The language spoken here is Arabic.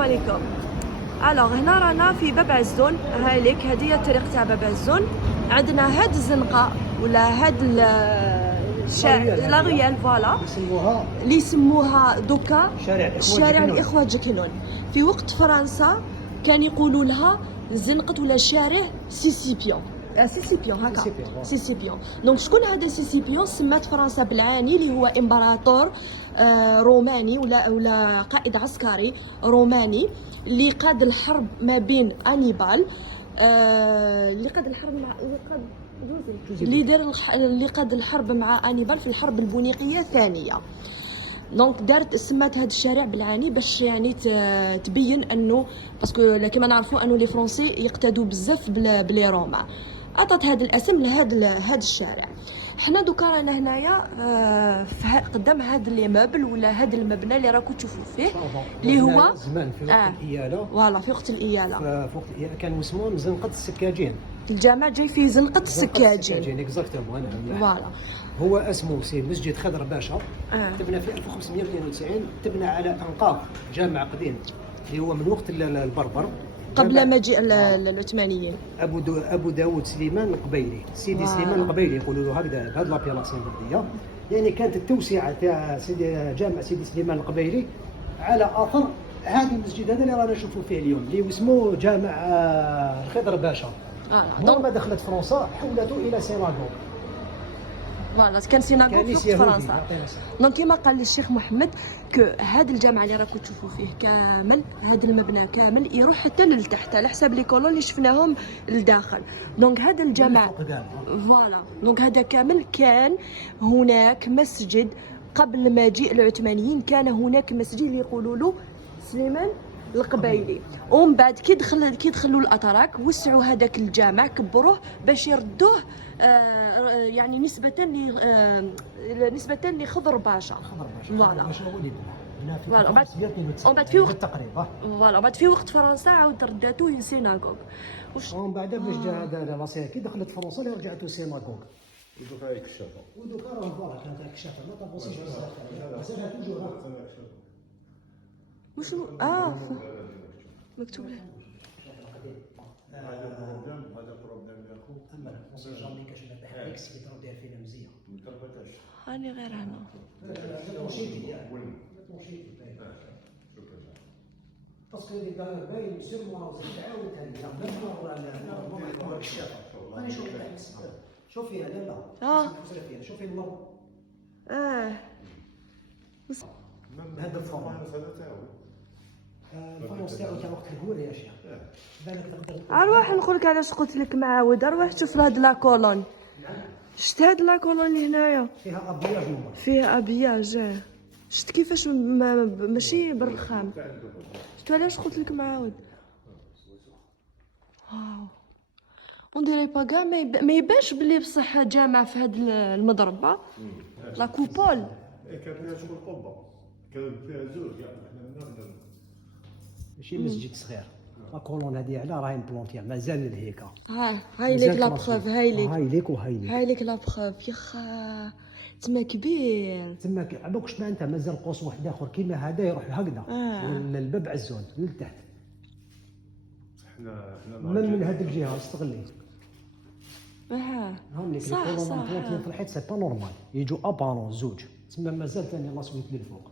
عليكم. الوغ هنا رانا في باب عزون، هايليك هذه هي الطريق تاع باب عزون. عندنا هاد الزنقه ولا هاد لا ريال فوالا اللي يسموها دوكا شارع الاخوه جاكيلون. في وقت فرنسا كان يقولوا لها زنقه ولا شارع سيسيبيون. سيسيبيون هكا سيسيبيون. دونك شكون هذا سيسيبيون؟ سمات فرنسا بالعاني اللي هو امبراطور روماني ولا قائد عسكري روماني اللي قاد الحرب ما بين انيبال اللي قاد الحرب مع اللي قاد الحرب مع انيبال في الحرب البونيقيه الثانيه. دونك دارت سمات هذا الشارع بالعاني باش يعني تبين انه باسكو كيما نعرفوا انه لي فرونسي يقتادوا بزاف بلي روما، عطات هذا الاسم لهذا الشارع. حنا دوكا رانا هنايا قدام هذا لي موبل ولا هذا المبنى اللي راكم تشوفوا فيه اللي هو زمان في وقت الإيالة. فوالا في وقت الإيالة. في وقت الإيالة كانوا يسموهم زنقة السكاجين. الجامع جاي فيه زنقة السكاجين. اكزاكتومون. فوالا. هو اسمه سي مسجد خضر باشا. تبنى في 1592، تبنى على أنقاض جامع قديم اللي هو من وقت البربر قبل مجيء العثمانيين. ابو داود سليمان القبيلي، سيدي سليمان القبيلي يقولوا له هكذا بهذه لابيلاسيون بلديه. يعني كانت التوسعه تاع جامع سيدي سليمان القبيلي على اثر هذا المسجد هذا اللي رانا نشوفوا فيه اليوم اللي اسمه جامع الخضر باشا. لما دخلت فرنسا حولته الى سيناغوغ. فوالا كان سيناغوغ في وقت فرنسا. دونك كيما قال الشيخ محمد هذا الجامع اللي راكم تشوفوا فيه كامل، هذا المبنى كامل يروح حتى لتحت على حساب لي كولون اللي شفناهم لداخل. دونك هذا الجامع فوالا دونك هذا كامل كان هناك مسجد قبل مجيء العثمانيين. كان هناك مسجد اللي يقولوا له سليمان القبيلي، ومن بعد كي دخلوا الاتراك وسعوا هذاك الجامع كبروه باش يردوه يعني نسبة لخضر باشا. فوالا ومن بعد في وقت تقريبا بعد في وقت فرنسا عاود رداتوه سيناغوغ. ومن بعد باش جا هذا كي دخلت فرنسا اللي رجعتو سيناغوغ. ودوكا يكشفها ودوكا راه فوالا كانت كشافه ما طابوسيش بزاف مازالها توجور وشو مكتوب له هذا بروبليم يا خو. اما الكونسي جامي كاشف تاع ديك السيد راه داير فينا مزيان ما تربطش هاني غير هنا وين باسكو اللي دار باين سيرمون تعاود ثاني لا الشافه. انا نشوف شوفي هذا لا شوفي المرض هذا الفرن الفرن تاع وقت الهوري يا شيخ. بالك تقدر اروح نقول لك علاش قلت لك معاود. اروح شوف هاد لا كولون. شفت هاد لا كولون اللي هنايا فيها ابياج فيها ابياج. شفت كيفاش ماشي بالرخام. شفت علاش قلت لك معاود. واو اون ديري با كاع ما يبانش بلي بصح جامع في هاد المضربه لا كوبول. كان فيها شغل قبه، كان فيها زوج يعني ماشي مسجد صغير. لا كولون هذه على راهي مبلونتيا مازال هيكا. هاي ليك لا بروف. هاي ليك لا بروف. يخا تما كبير. تما عباك شفنا انت مازال قوس واحد اخر كيما هذا يروح هكذا للباب عزون للتحت. احنا من هذيك الجهه استغلي. صح في الحيط سي با نورمال يجوا ابارون زوج تما مازال ثاني لا سويت للفوق.